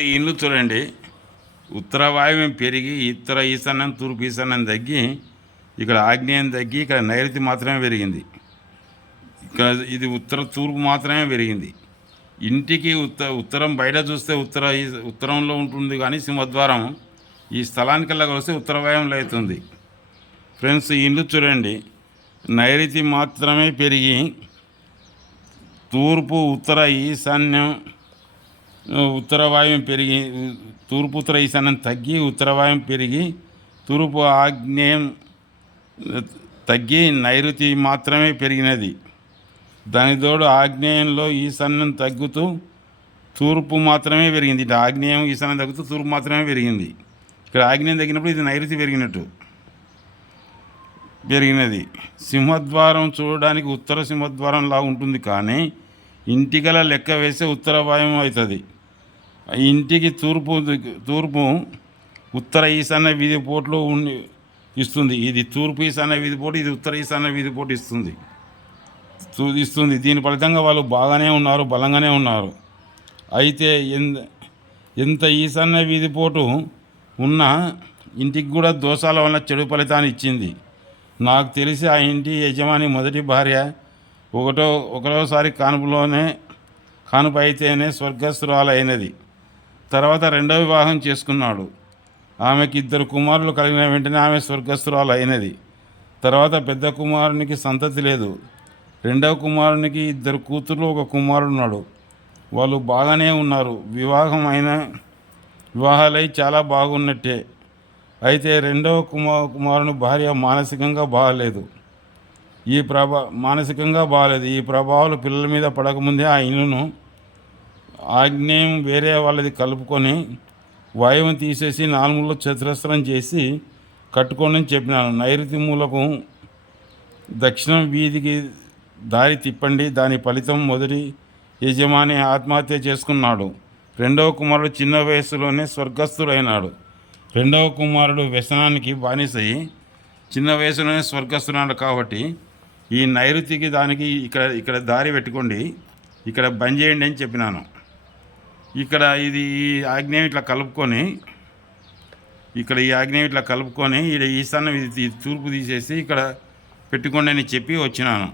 ఈ ఇల్లు చూడండి, ఉత్తర వాయువ్యం పెరిగి ఉత్తర ఈశాన్యం తూర్పు ఈశాన్యం తగ్గి ఇక్కడ ఆగ్నేయం తగ్గి ఇక్కడ నైరుతి మాత్రమే పెరిగింది. ఇక్కడ ఇది ఉత్తర తూర్పు మాత్రమే పెరిగింది. ఇంటికి ఉత్తరం బయట చూస్తే ఉత్తరంలో ఉంటుంది, కానీ సింహద్వారం ఈ స్థలానికల్లా కలిస్తే ఉత్తర వాయువ్యంలో అవుతుంది. ఫ్రెండ్స్, ఈ ఇల్లు చూడండి, నైరుతి మాత్రమే పెరిగి తూర్పు ఉత్తర ఈశాన్యం ఉత్తర వాయువ్యం పెరిగి తూర్పు ఉత్తర ఈశాన్యం తగ్గి ఉత్తర వాయువ్యం పెరిగి తూర్పు ఆగ్నేయం తగ్గి నైరుతి మాత్రమే పెరిగినది. దాని తోడు ఆగ్నేయంలో ఈశాన్యం తగ్గుతూ తూర్పు మాత్రమే పెరిగింది. ఇటు ఆగ్నేయం ఈశాన్యం తగ్గుతూ తూర్పు మాత్రమే పెరిగింది. ఇక్కడ ఆగ్నేయం తగ్గినప్పుడు ఇది నైరుతి పెరిగినది. సింహద్వారం చూడడానికి ఉత్తర సింహద్వారంలా ఉంటుంది, కానీ ఇంటికల లెక్క వేస్తే ఉత్తర వాయువ్యం అవుతుంది. ఇంటికి తూర్పు ఉత్తర ఈశాన్య వీధి పోట్లు ఇస్తుంది. ఇది తూర్పు ఈశాన్య వీధి పోటు, ఇది ఉత్తర ఈశాన్య వీధి పోటు ఇస్తుంది. దీని ఫలితంగా వాళ్ళు బాగానే ఉన్నారు, బలంగానే ఉన్నారు. అయితే ఎంత ఈశాన్య వీధి పోటు ఉన్న ఇంటికి కూడా దోషాల వల్ల చెడు ఫలితాన్ని ఇచ్చింది. నాకు తెలిసి ఆ ఇంటి యజమాని మొదటి భార్య ఒకటోసారి కానుపు అయితేనే స్వర్గస్థురాలైనది. తర్వాత రెండవ వివాహం చేసుకున్నాడు. ఆమెకి 2 కుమారులు కలిగిన వెంటనే ఆమె స్వర్గస్థురాలు అయినది. తర్వాత పెద్ద కుమారునికి సంతతి లేదు. రెండవ కుమారునికి 2 కూతుర్లు 1 కుమారుడున్నాడు. వాళ్ళు బాగానే ఉన్నారు, వివాహాలై చాలా బాగున్నట్టే. అయితే రెండవ కుమారుని భార్య మానసికంగా బాగలేదు. ఈ ప్రభావాలు పిల్లల మీద పడకముందే ఆ ఇల్లును ఆగ్నేయం వేరే వాళ్ళది కలుపుకొని వాయువుని తీసేసి 4 మూలలో చతురస్రం చేసి కట్టుకోండి అని చెప్పినాను. నైరుతి మూలకు దక్షిణం వీధికి దారి తిప్పండి. దాని ఫలితం మొదటి యజమాని ఆత్మహత్య చేసుకున్నాడు. రెండవ కుమారుడు చిన్న వయసులోనే స్వర్గస్థుడైనాడు. రెండవ కుమారుడు వ్యసనానికి బానిసై చిన్న వయసులోనే స్వర్గస్థున్నాడు. కాబట్టి ఈ నైరుతికి దానికి ఇక్కడ దారి పెట్టుకోండి, ఇక్కడ బంద్ చేయండి అని చెప్పినాను. ఇక్కడ ఈ ఆగ్నేయం ఇట్లా కలుపుకొని ఈశాన్యం ఇది తూర్పు తీసేసి ఇక్కడ పెట్టుకోండి అని చెప్పి వచ్చినాను.